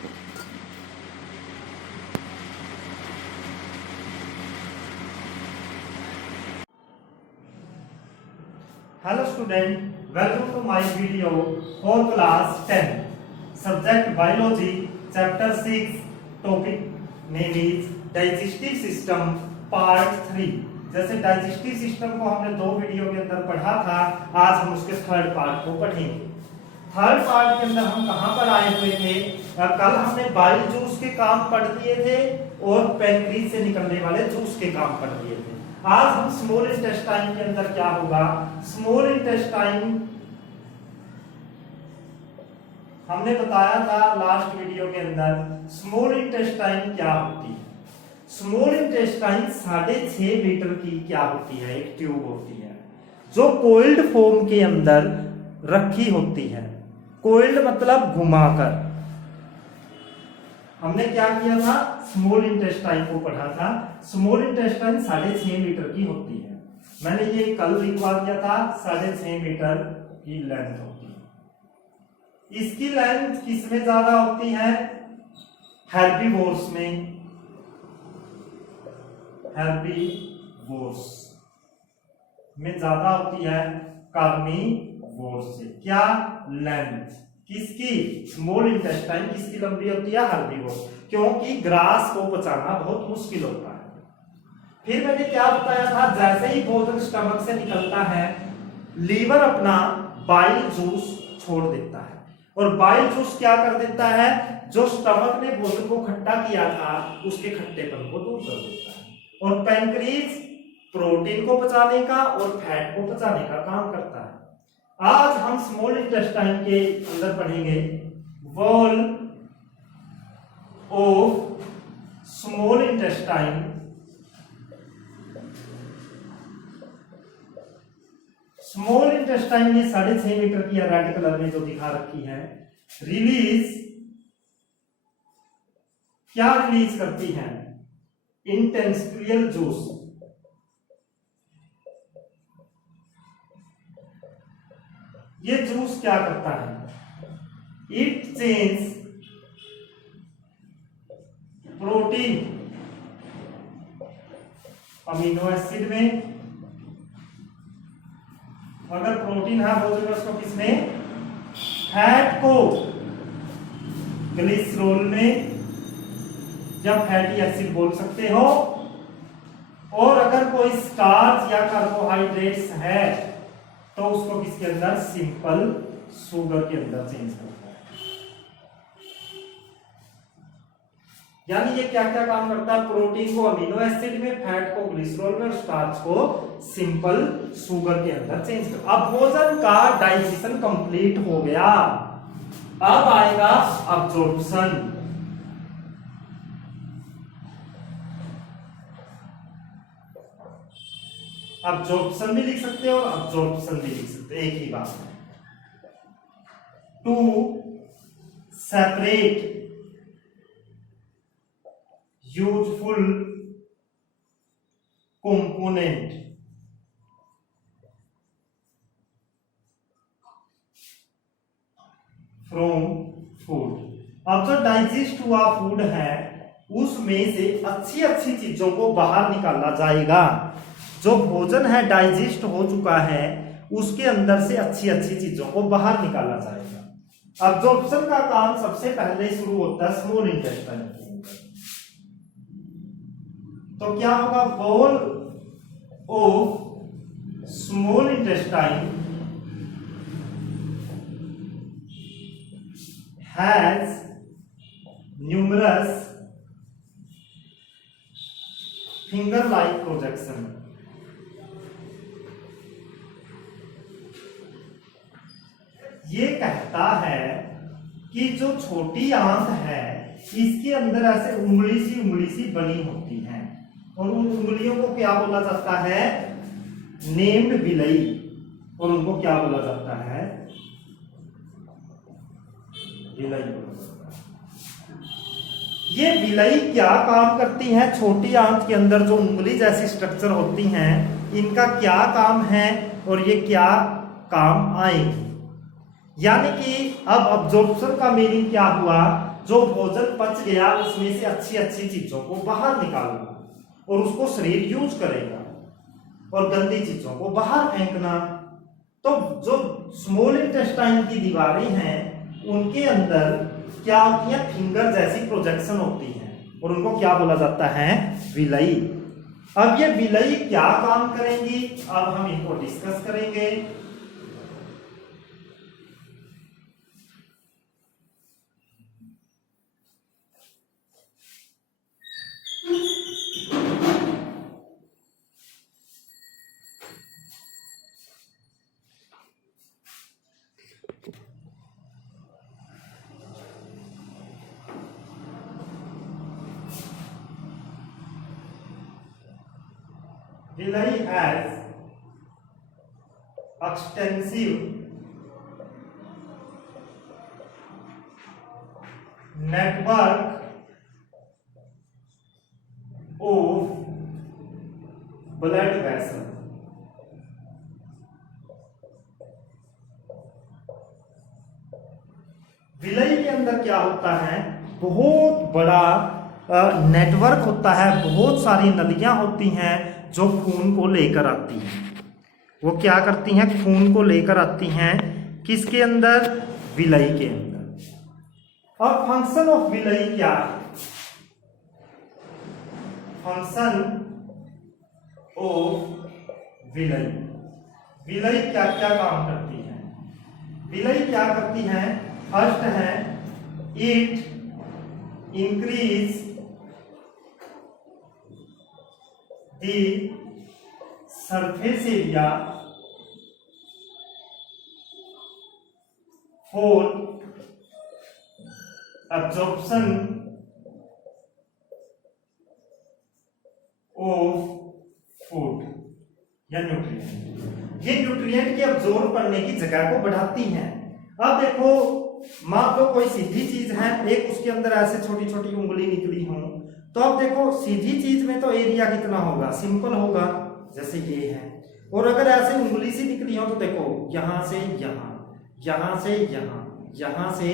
Hello student, welcome to my video for class 10. Subject Biology, Chapter 6, topic name is Digestive System, Part 3. जैसे digestive system को हमने 2 video के अंदर पढ़ा था, आज हम उसके थर्ड पार्ट को पढ़ेंगे। थर्ड पार्ट के अंदर हम कहाँ पर आए हुए थे? कल हमने बाइल जूस के काम पढ़ लिए थे और पैनक्रीज से निकलने वाले जूस के काम पढ़ लिए थे। आज हम स्मॉल इंटेस्टाइन के अंदर क्या होगा, स्मॉल इंटेस्टाइन हमने बताया था लास्ट वीडियो के अंदर स्मॉल इंटेस्टाइन क्या होती है। स्मॉल इंटेस्टाइन 6.5 मीटर की क्या होती है, एक ट्यूब होती है जो कोइल्ड फॉर्म के अंदर रखी होती है। कोइल्ड मतलब घुमाकर। हमने क्या किया था, स्मॉल इंटेस्टाइन को पढ़ा था। स्मॉल इंटेस्टाइन 6.5 मीटर की होती है। मैंने ये कल लिखवा दिया था, 6.5 मीटर की लेंथ होती है। इसकी लेंथ किसमें ज्यादा होती है? हेर्बीवोर्स में, हेर्बीवोर्स में ज्यादा होती है कार्निवोर्स से। क्या लेंथ किसकी? स्मॉल इंटेस्टाइन किसकी लंबी होती है? हेर्बीवोर्स, क्योंकि ग्रास को पचाना बहुत मुश्किल होता है। फिर मैंने क्या बताया था, जैसे ही भोजन स्टमक से निकलता है, लीवर अपना बाइल जूस छोड़ देता है और बाइल जूस क्या कर देता है, जो स्टमक ने भोजन को खट्टा किया था उसके खट्टेपन को दूर कर देता है। और पैनक्रीज प्रोटीन को पचाने का और फैट को पचाने का काम करता है। आज हम स्मॉल इंटेस्टाइन के अंदर पढ़ेंगे wall of small intestine. Small intestine ये 6.5 मीटर की रेड कलर में जो दिखा रखी है, रिलीज क्या रिलीज करती है? Intestinal juice. ये जूस क्या करता है? It change protein amino acid में। अगर प्रोटीन है भोजन में, उसको किसमें? फैट को ग्लिसरॉल में, या फैटी एसिड बोल सकते हो। और अगर कोई स्टार्च या कार्बोहाइड्रेट्स है तो उसको किसके अंदर? सिंपल शुगर के अंदर चेंज करता है। यानी ये क्या क्या काम करता है? प्रोटीन को अमीनो एसिड में, फैट को ग्लिसरॉल में और स्टार्च को सिंपल शुगर के अंदर चेंज कर। अब भोजन का डाइजेशन कंप्लीट हो गया, अब आएगा अब्जॉर्प्शन। अब्जॉर्प्शन भी लिख सकते हो और अब्जॉर्प्शन भी लिख सकते हो, एक ही बात है। To separate useful component from food. अब जो डाइजेस्ट हुआ फूड है उसमें से अच्छी अच्छी चीजों को बाहर निकाला जाएगा। जो भोजन है डाइजेस्ट हो चुका है उसके अंदर से अच्छी अच्छी चीजों को बाहर निकाला जाएगा। अब्जॉर्प्शन का काम सबसे पहले शुरू होता है स्मॉल इंटेस्टाइन के अंदर। तो क्या होगा? Wall of small intestine has numerous finger like projection. ये कहता है कि जो छोटी आंत है इसके अंदर ऐसे उंगली सी बनी होती है और उन उंगलियों को क्या बोला जाता है? नेम्ड विलई। और उनको क्या बोला जाता है? विलई बोला जाता है। ये विलई क्या काम करती हैं? छोटी आंत के अंदर जो उंगली जैसी स्ट्रक्चर होती हैं इनका क्या काम है और ये क्या काम आएंगी? यानी कि अब अब्जॉर्प्शन का मीनिंग क्या हुआ जो भोजन पच गया उसमें से अच्छी अच्छी चीजों को बाहर निकालना और उसको शरीर यूज करेगा, और गंदी चीजों को बाहर फेंकना। तो जो स्मॉल इंटेस्टाइन की दीवारें हैं उनके अंदर क्या होती है, फिंगर जैसी प्रोजेक्शन होती है, और उनको क्या बोला जाता है, विलई। अब ये विलई क्या काम करेंगी, अब हम इनको डिस्कस करेंगे। Villi has extensive network of blood vessels. विलय के अंदर क्या होता है, बहुत बड़ा नेटवर्क होता है, बहुत सारी नदियां होती हैं जो खून को लेकर आती हैं। वो क्या करती हैं, खून को लेकर आती हैं, किसके अंदर, विलय के अंदर। अब फंक्शन ऑफ विलय क्या है, फंक्शन ऑफ विलय, विलय क्या क्या काम करती है, विलय क्या करती है, फर्स्ट है it increase the surface area for absorption of food या न्यूट्रिएंट। ये न्यूट्रिएंट के अब्जॉर्ब करने की जगह को बढ़ाती हैं। अब देखो, मान लो कोई सीधी चीज है, एक उसके अंदर ऐसे छोटी छोटी उंगली निकली हो, तो अब देखो सीधी चीज में तो एरिया कितना होगा, सिंपल होगा, जैसे ये है। और अगर ऐसे उंगली से निकली हो तो देखो यहां से यहां, यहां से यहां, यहां से,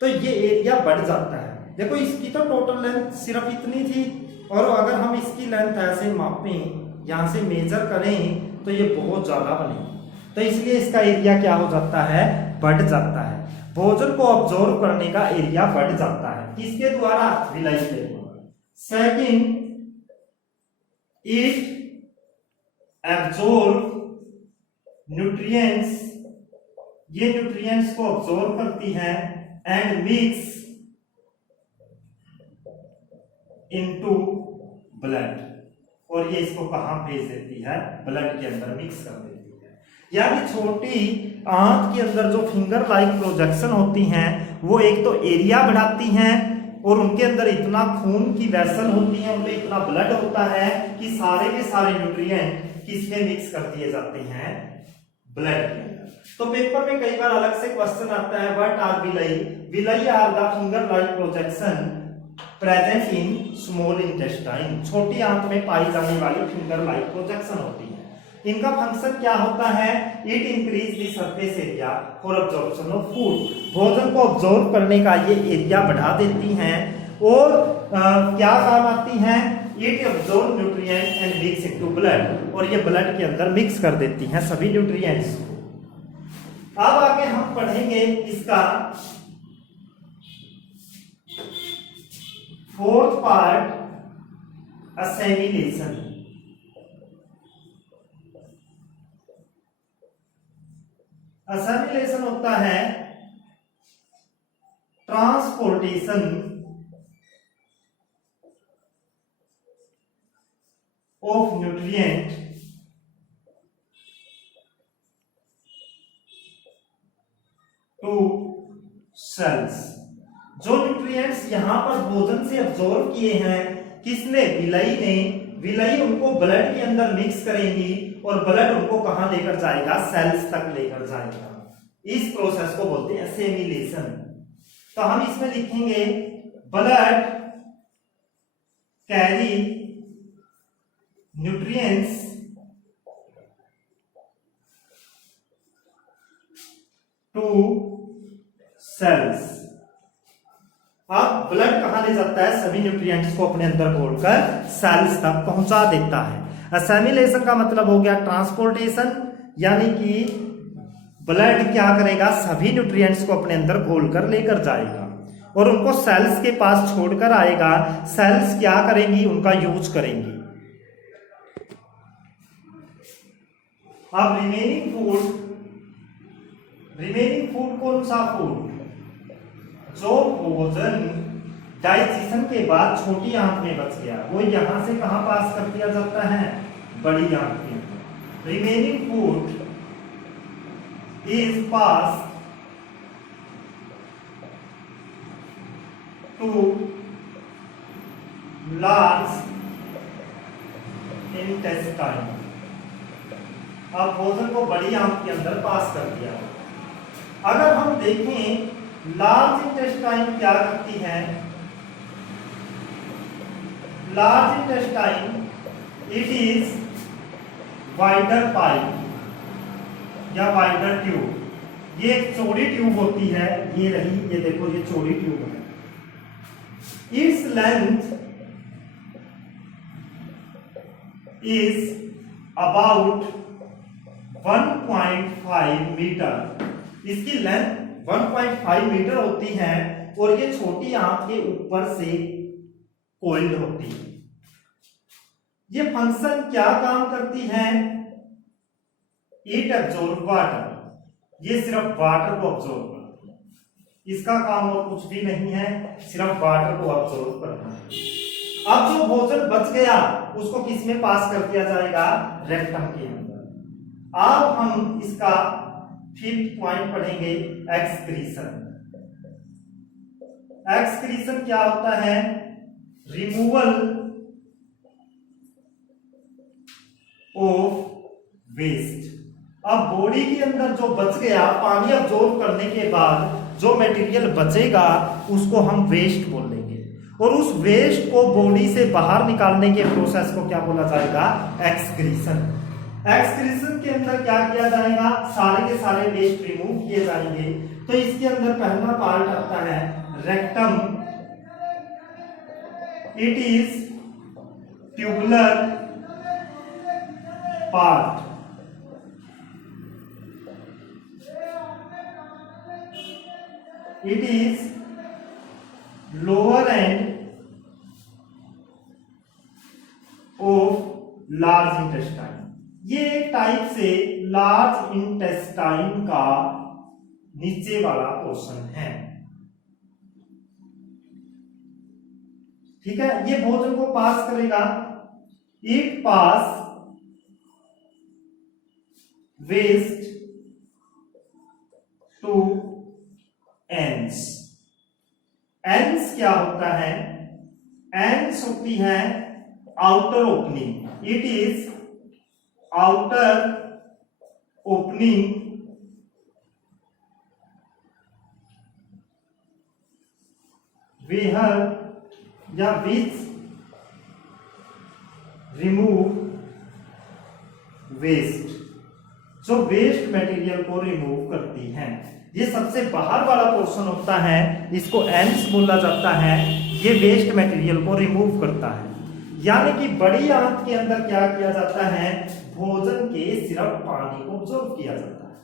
तो ये एरिया बढ़ जाता है। देखो इसकी तो टोटल लेंथ सिर्फ इतनी थी, और अगर हम इसकी लेंथ ऐसे मापें, यहां से मेजर करें, तो ये बहुत ज्यादा बनेगी। तो इसलिए इसका एरिया क्या हो जाता है, बढ़ जाता है। भोजन को ऑब्जॉर्व करने का एरिया बढ़ जाता है, किसके द्वारा, विलय के द्वारा। सेकंड, इट एब्जॉर्ब न्यूट्रिएंट्स, ये न्यूट्रिएंट्स को ऑब्जॉर्व करती है, एंड मिक्स इनटू ब्लड, और ये इसको कहां भेज देती है, ब्लड के अंदर मिक्स कर देती है। यानी छोटी आंत के अंदर जो फिंगर लाइक प्रोजेक्शन होती हैं, वो एक तो एरिया बढ़ाती हैं, और उनके अंदर इतना खून की वेसल होती है, उनमें इतना ब्लड होता है कि सारे के सारे न्यूट्रिएंट किसमें मिक्स कर दिए जाते हैं, ब्लड के अंदर। तो पेपर में कई बार अलग से क्वेश्चन आता है, what are villi, villi are the finger like projection present in small intestine, छोटी आंत में पाई जाने वाली फिंगर लाइक प्रोजेक्शन होती है। इनका फंक्शन क्या होता है, it increase the surface area for absorption of food, भोजन को ऑब्जॉर्व करने का ये एरिया बढ़ा देती हैं, और क्या काम आती हैं, it absorb nutrient and mix into blood, और ये ब्लड के अंदर मिक्स कर देती हैं सभी न्यूट्रिएंट्स को। अब आगे हम पढ़ेंगे इसका फोर्थ पार्ट, असेमिलेशन। असेमिलेशन होता है transportation of nutrient to cells. जो न्यूट्रिएंट्स यहां पर भोजन से अब्जॉर्ब किए हैं, किसने, विलय ने, विलय उनको ब्लड के अंदर मिक्स करेंगी, और ब्लड उनको कहां लेकर जाएगा, सेल्स तक लेकर जाएगा। इस प्रोसेस को बोलते हैं असेमिलेशन। तो हम इसमें लिखेंगे blood carry nutrients to cells. अब ब्लड कहाँ ले जाता है? सभी न्यूट्रिएंट्स को अपने अंदर घोलकर सेल्स तक पहुंचा देता है। असेमिलेशन का मतलब हो गया ट्रांसपोर्टेशन, यानी कि ब्लड क्या करेगा? सभी न्यूट्रिएंट्स को अपने अंदर घोलकर लेकर जाएगा और उनको सेल्स के पास छोड़कर आएगा। सेल्स क्या करेंगी? उनका यूज करेंगी। अब रिमेनिंग फूड कौन सा फूड? जो भोजन डाइजेशन के बाद छोटी आंत में बच गया वो यहां से कहां पास कर दिया जाता है? बड़ी आंत के अंदर। Remaining food is pass to large intestine. अब भोजन को बड़ी आंत के अंदर पास कर दिया। अगर हम देखें लार्ज इंटेस्टाइन क्या करती है? Large intestine it is wider pipe या वाइडर ट्यूब। ये एक चौड़ी ट्यूब होती है, ये रही, ये देखो ये चौड़ी ट्यूब है। Its length is about 1.5 metre. इसकी लेंथ 1.5 मीटर होती है और ये छोटी आंत के ऊपर से कोइल्ड होती है। ये फंक्शन क्या काम करती है? It absorb water. ये सिर्फ वाटर को ऑब्जॉर्व करती है, इसका काम और कुछ भी नहीं है, सिर्फ वाटर को ऑब्जॉर्व करना है। अब जो भोजन बच गया उसको किस में पास कर दिया जाएगा? रेक्टम के अंदर। अब हम इसका 5th पॉइंट पढ़ेंगे, एक्सक्रीशन। एक्सक्रीशन क्या होता है? Removal of waste. अब बॉडी के अंदर जो बच गया, पानी अब्जॉर्ब करने के बाद जो मटेरियल बचेगा उसको हम वेस्ट बोलेंगे और उस वेस्ट को बॉडी से बाहर निकालने के प्रोसेस को क्या बोला जाएगा? एक्सक्रीशन। एक्सक्रीशन के अंदर क्या किया जाएगा? सारे के सारे वेस्ट रिमूव किए जाएंगे। तो इसके अंदर पहला पार्ट आता है rectum. It is tubular part. It is lower end of large intestine. ये एक टाइप से लार्ज इंटेस्टाइन का नीचे वाला पोर्शन है। ठीक है, ये भोजन को पास करेगा। It pass waste to anus. Anus क्या होता है? एंस होती है outer opening. It is outer opening where या विच रिमूव वेस्ट, जो वेस्ट मटेरियल को रिमूव करती है। ये सबसे बाहर वाला पोर्शन होता है, इसको एंस बोला जाता है। ये वेस्ट मटेरियल को रिमूव करता है। यानी कि बड़ी आंत के अंदर क्या किया जाता है? भोजन के सिर्फ पानी को ऑब्जॉर्व किया जाता है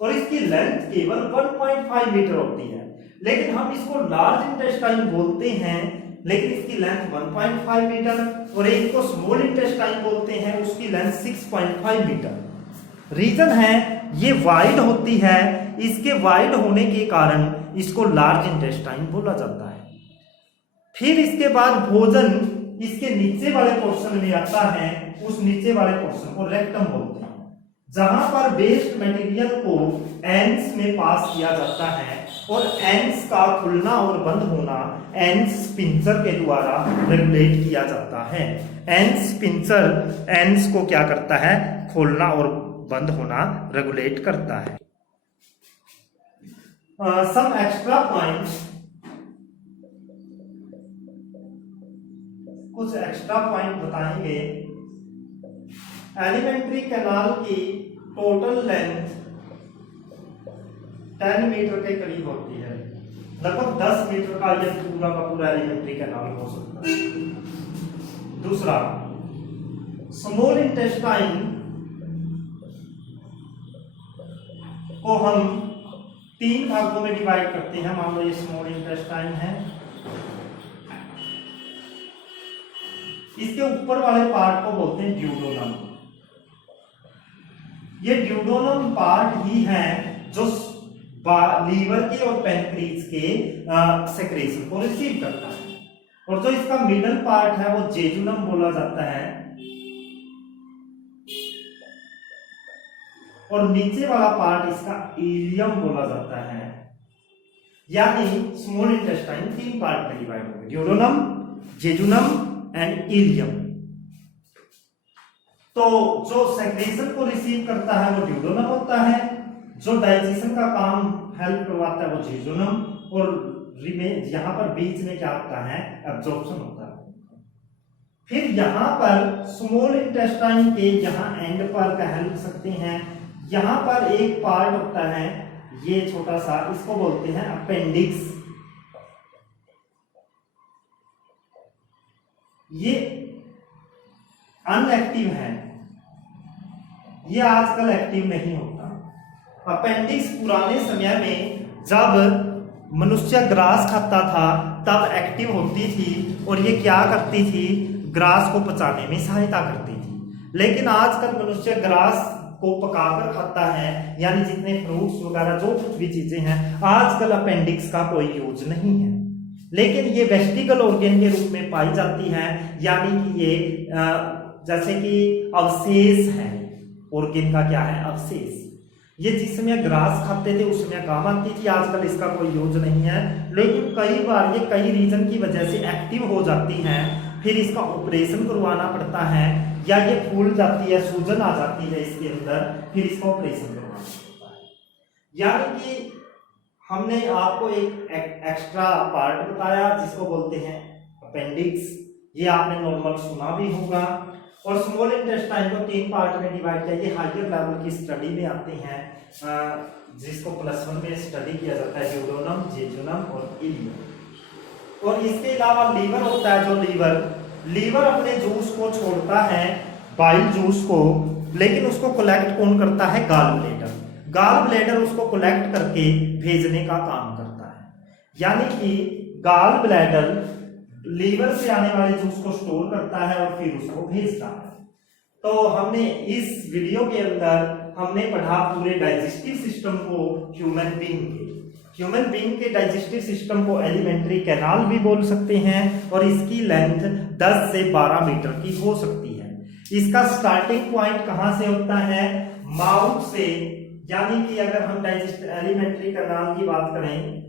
और इसकी लेंथ केवल 1.5 मीटर होती है। लेकिन हम इसको लार्ज इंटेस्टाइन बोलते हैं, लेकिन इसकी लेंथ 1.5 मीटर और एक को स्मॉल इंटेस्टाइन बोलते हैं, उसकी लेंथ 6.5 मीटर। रीजन है ये वाइड होती है, इसके वाइड होने के कारण इसको लार्ज इंटेस्टाइन बोला जाता है। फिर इसके बाद भोजन इसके नीचे वाले पोर्शन में आता है, उस नीचे वाले पोर्शन को रेक्टम बोलते हैं, जहां पर वेस्ट मटेरियल को एंस में पास किया जाता है और एंस का खुलना और बंद होना एंस पिंचर के द्वारा रेगुलेट किया जाता है। एंस पिंचर एंस को क्या करता है? खोलना और बंद होना रेगुलेट करता है। सम एक्स्ट्रा पॉइंट्स, कुछ एक्स्ट्रा पॉइंट बताएंगे। एलिमेंट्री कैनाल की टोटल लेंथ 10 मीटर के करीब होती है। लगभग 10 मीटर का ये पूरा का पूरा एलिमेंट्री कैनाल हो सकता है। दूसरा, स्मॉल इंटेस्टाइन को हम 3 भागों में डिवाइड करते हैं। मान लो ये स्मॉल इंटेस्टाइन है, इसके ऊपर वाले पार्ट को बोलते हैं ड्यूडेनम। ये ड्यूडेनम पार्ट ही है जो लीवर के और पैनक्रीज के सेक्रेशन को रिसीव करता है, और जो इसका मिडल पार्ट है वो जेजुनम बोला जाता है, और नीचे वाला पार्ट इसका इलियम बोला जाता है। यानी स्मॉल इंटेस्टाइन 3 पार्ट में डिवाइड हो गए, ड्यूडेनम, जेजुनम एंड इलियम। तो जो सेक्रेशन को रिसीव करता है वो ड्यूडेनम होता है, जो डाइजेशन का काम हेल्प करवाता है वो जेजुनम, और यहां पर बीच में क्या होता है, एब्जॉर्प्शन होता है। फिर यहां पर स्मॉल इंटेस्टाइन के यहां एंड पर कह सकते हैं, यहां पर एक पार्ट होता है ये छोटा सा, इसको बोलते हैं अपेंडिक्स। ये अनएक्टिव है, ये आजकल एक्टिव नहीं होता। अपेंडिक्स पुराने समय में जब मनुष्य ग्रास खाता था तब एक्टिव होती थी, और ये क्या करती थी, ग्रास को पचाने में सहायता करती थी। लेकिन आजकल मनुष्य ग्रास को पकाकर खाता है, यानी जितने फ्रूट्स वगैरह जो कुछ भी चीजें हैं, आजकल अपेंडिक्स का कोई यूज नहीं है। लेकिन ये वेस्टिकल ऑर्गन के रूप में पाई जाती है, यानी कि ये जैसे कि अवशेष है, ऑर्गन का क्या है, अवशेष। ये जिस समय ग्रास खाते थे उस समय काम आती थी, आजकल इसका कोई यूज नहीं है। लेकिन कई बार ये कई रीजन की वजह से एक्टिव हो जाती हैं, फिर इसका ऑपरेशन करवाना पड़ता है, या ये फूल जाती है, सूजन आ जाती है इसके अंदर, फिर इसका ऑपरेशन करवाना पड़ता है। यानी कि हमने आपको एक एक्स्ट्रा पार्ट बताया जिसको बोलते हैं अपेंडिक्स, ये आपने नॉर्मल सुना भी होगा। और स्मॉल इंटेस्टाइन को 3 पार्ट में डिवाइड किया, ये हायर लेवल की स्टडी में आते हैं, जिसको +1 में स्टडी किया जाता है, ड्यूडेनम, जेजुनम और इलियम। और इसके अलावा लीवर होता है, जो लीवर अपने जूस को छोड़ता है, बाइल जूस को, लेकिन उसको कलेक्ट कौन करता है, गाल ब्लैडर। गाल ब्लैडर उसको कलेक्ट करके भेजने का काम करता है। यानी कि गाल ब्लैडर लीवर से आने वाले जूस को स्टोर करता है और फिर उसको भेजता है। तो हमने इस वीडियो के अंदर हमने पढ़ा पूरे डाइजेस्टिव सिस्टम को ह्यूमन बीइंग के डाइजेस्टिव सिस्टम को एलिमेंट्री कैनाल भी बोल सकते हैं, और इसकी लेंथ 10 से 12 मीटर की हो सकती है। इसका स्टार्टिंग पॉइंट कहां से होता है, माउथ से। यानी कि अगर हम डाइजेस्टिव एलिमेंट्री कैनाल की बात करें,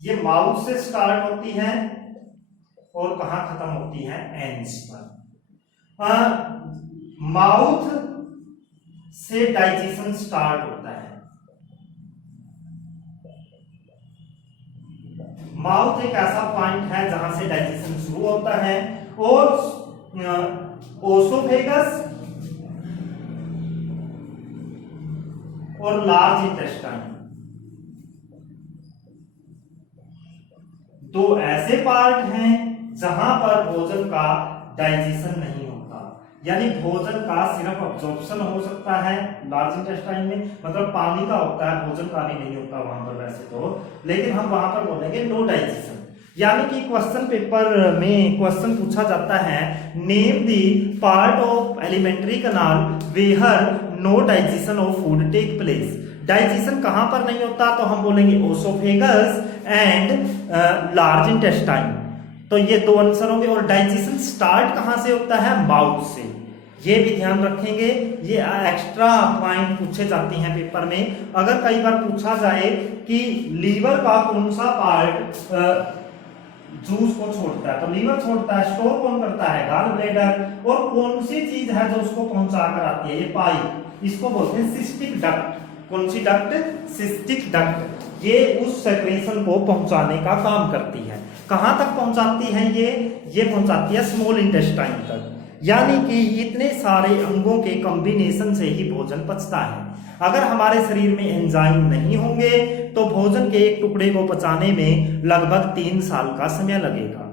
ये माउथ से स्टार्ट होती है और कहां खत्म होती है, एंड्स पर। माउथ से डाइजेशन स्टार्ट होता है। माउथ एक ऐसा पॉइंट है जहां से डाइजेशन शुरू होता है, और ओसोफेगस और लार्ज इंटेस्टाइन, 2 ऐसे पार्ट हैं जहां पर भोजन का डाइजेशन नहीं होता। यानी भोजन का सिर्फ अब्जॉर्प्शन हो सकता है लार्ज इंटेस्टाइन में, मतलब पानी का होता है, भोजन का भी नहीं होता वहां पर वैसे तो, लेकिन हम वहां पर बोलेंगे नो डाइजेशन। यानी कि क्वेश्चन पेपर में क्वेश्चन पूछा जाता है, name the part of elementary canal where no digestion of food take place. Digestion कहां पर नहीं होता, तो हम बोलेंगे ओसोफेगस एंड लार्ज इंटेस्टाइन। तो ये 2 आंसर होंगे। और डाइजेशन स्टार्ट कहां से होता है, माउथ से। ये भी ध्यान रखेंगे, ये एक्स्ट्रा पॉइंट पूछे जाते हैं पेपर में। अगर कई बार पूछा जाए कि लीवर का कौन सा पार्ट जूस को छोड़ता है, तो लीवर छोड़ता है, स्टोर कौन करता है, गाल ब्लैडर, और कौन सी चीज है जो उसको पहुंचा कर आती है, ये पाइप, इसको बोलते हैं सिस्टिक डक्ट। कौन सी डक्ट, सिस्टिक डक्ट। ये उस सेक्रेशन को पहुंचाने का काम करती है। कहां तक पहुंचाती है ये पहुंचाती है स्मॉल इंटेस्टाइन तक। यानी कि इतने सारे अंगों के कॉम्बिनेशन से ही भोजन पचता है। अगर हमारे शरीर में एंजाइम नहीं होंगे तो भोजन के एक टुकड़े को पचाने में लगभग 3 साल का समय लगेगा।